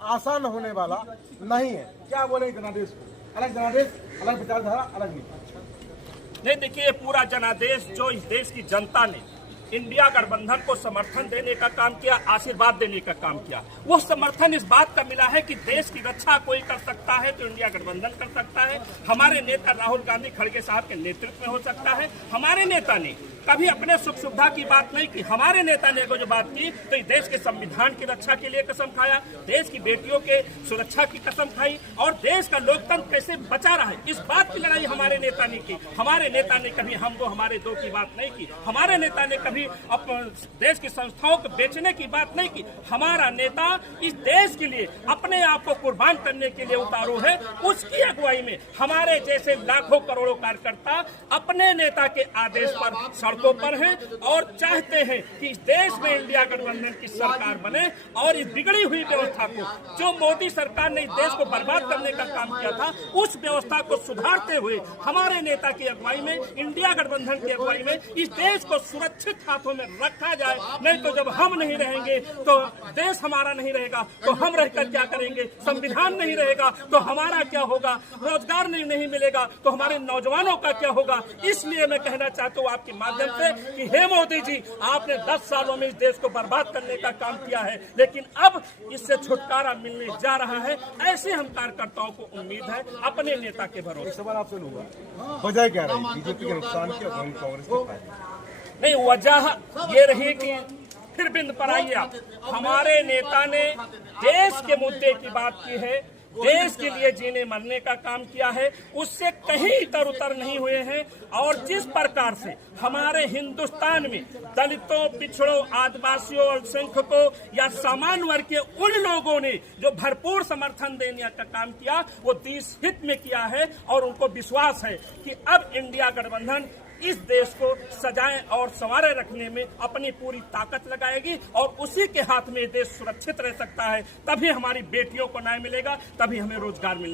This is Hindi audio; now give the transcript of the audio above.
आसान होने वाला नहीं है। क्या बोले जनादेश को? अलग जनादेश, अलग विचारधारा, अलग नीति। नहीं, देखिए, ये पूरा जनादेश जो इस देश की जनता ने इंडिया गठबंधन को समर्थन देने का काम किया, आशीर्वाद देने का काम किया, वो समर्थन इस बात का मिला है कि देश की रक्षा कोई कर सकता है तो इंडिया गठबंधन कर सकता है। हमारे नेता राहुल गांधी खड़गे साहब के नेतृत्व में हो सकता है। हमारे नेता ने कभी अपने सुख सुविधा की बात नहीं की। हमारे नेता ने जो बात की तो इस देश के संविधान की रक्षा के लिए कसम खाया, देश की बेटियों के सुरक्षा की कसम खाई और देश का लोकतंत्र कैसे बचा रहा है इस बात की लड़ाई हमारे नेता ने की। हमारे नेता ने कभी हम वो हमारे दो की बात नहीं की। हमारे नेता ने कभी देश की संस्थाओं को बेचने की बात नहीं की। हमारा नेता इस देश के लिए अपने आप को कुर्बान करने के लिए उतारू है। उसकी अगुवाई में हमारे जैसे लाखों करोड़ों कार्यकर्ता अपने नेता के आदेश पर सड़कों पर हैं और चाहते हैं कि इस देश में इंडिया गठबंधन की सरकार बने और इस बिगड़ी हुई व्यवस्था को, जो मोदी सरकार ने इस देश को बर्बाद करने का काम किया था, उस व्यवस्था को सुधारते हुए हमारे नेता की अगुवाई में, इंडिया गठबंधन की अगुवाई में इस देश को सुरक्षित हाथों में रखा जाए। नहीं तो जब हम नहीं रहेंगे तो देश हमारा नहीं रहेगा, तो हम रहकर क्या करेंगे? संविधान नहीं रहेगा तो हमारा क्या होगा? रोजगार नहीं मिलेगा तो हमारे नौजवानों का क्या होगा? इसलिए मैं कहना चाहता हूँ आपके माध्यम से कि हे मोदी जी, आपने 10 सालों में इस देश को बर्बाद करने का काम किया है, लेकिन अब इससे छुटकारा मिलने जा रहा है। ऐसे हम कार्यकर्ताओं को उम्मीद है अपने नेता के भरोसे। सवाल आपसे लूंगा, वजह क्या रही बीजेपी के नुकसान की और कांग्रेस के फायदे? नहीं, वजह ये रही कि फिर बिंद पर आइए आप, हमारे नेता ने देश के मुद्दे की बात की है, देश के लिए जीने मरने का काम किया है, उससे कहीं इतर उतर नहीं हुए हैं। और जिस प्रकार से हमारे हिंदुस्तान में दलितों, पिछड़ों, आदिवासियों, अल्पसंख्यकों या सामान्य वर्ग के उन लोगों ने जो भरपूर समर्थन देने का काम किया, वो देश हित में किया है और उनको विश्वास है कि अब इंडिया गठबंधन इस देश को सजाए और संवारे रखने में अपनी पूरी ताकत लगाएगी और उसी के हाथ में देश सुरक्षित रह सकता है। तभी हमारी बेटियों को न्याय मिलेगा, तभी हमें रोजगार मिलेगा।